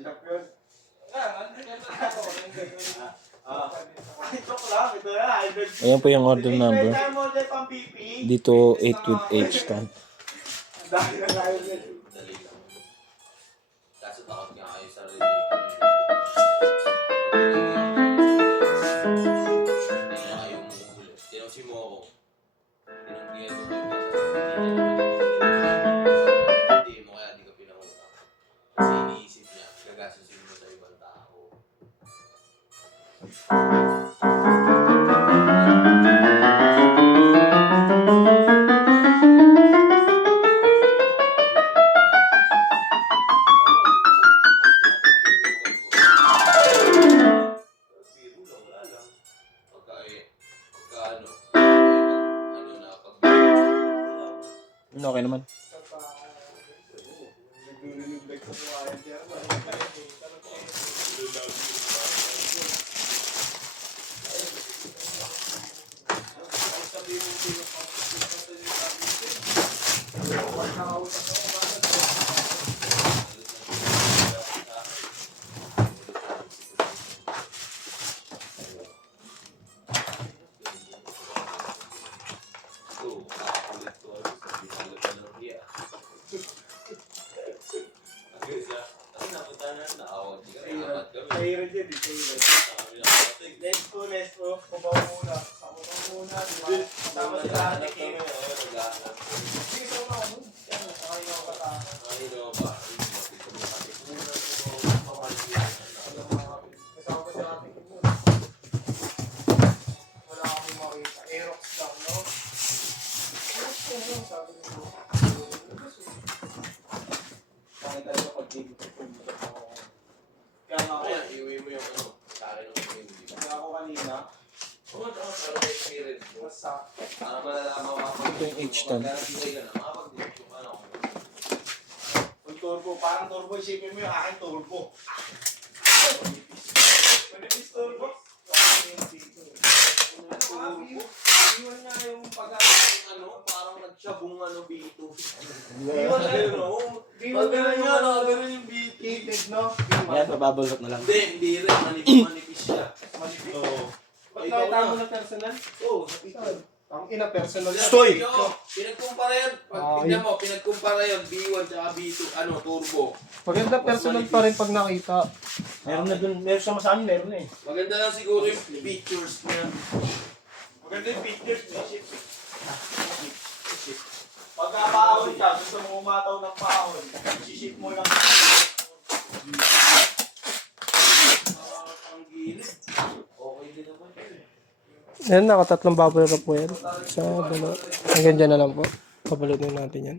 Joke yun. Joke lang, ito na. Ayan po yung order number. Model pang BP. Dito 8 with H stand. Dahil na tayo din. Dali lang. Kaso takot nga kayo sa reject. Hindi na kayo umuulit. Tinosi mo ako. Tinanggihan mo kayo hindi mo kaya di ka pinangutang. Kasi iniisip niya, gagasusin mo sa ibang tao. Okay naman. Let's go. Kubaw muna. Kubaw muna. Tama sila natin kayo. Sige, so na ako. Ayaw ka ta. Ayaw ba? Kasama pa sila natin kayo. Wala akong makita. Aerox lang, no? Aerox lang, sabi nito. Pakita nyo pag-dito. Kaya nga ako. Kaya, iuwi mo yung ano. Sa akin ang hindi. Kaya ako kanina. Oo, pero may experience mo. Basta. Para malalaman mo ako. Ito yung H-stand. Garanti ka na. Makapag-dito yung ano. Yung turbo, parang turbo. Isipin mo yung aking turbo. Manipis turbo. Iwan nga yung ano, parang nagsyabong ano, B2. Iwan nga yun, no? Pag gano'n nga, nakagano'n yung B2. Itig, no? Ayan, pababalot na lang. Hindi rin. Manipis siya. Manipis. Oo. Ba't nakita mo na personal? Oo, sa picture. Ang ina personal. Stoy! Pinagkumpara yun. Pag tignan mo, pinagkumpara yun. B1 tsaka B2, ano, turbo. Maganda personal pa rin pag nakita. Meron na dun, meron sa amin, meron na eh. Maganda lang siguro yung pictures niya. Maganda yung pictures, ship. Pag napahon ka, gusto mo umataw ng pahon, ship mo lang. Ang gilid. Okay din naman yun. Yan, nakatatlong bubble wrap po yan. Sa dalawa. Hanggang dyan na lang po. Pabalutin natin yan.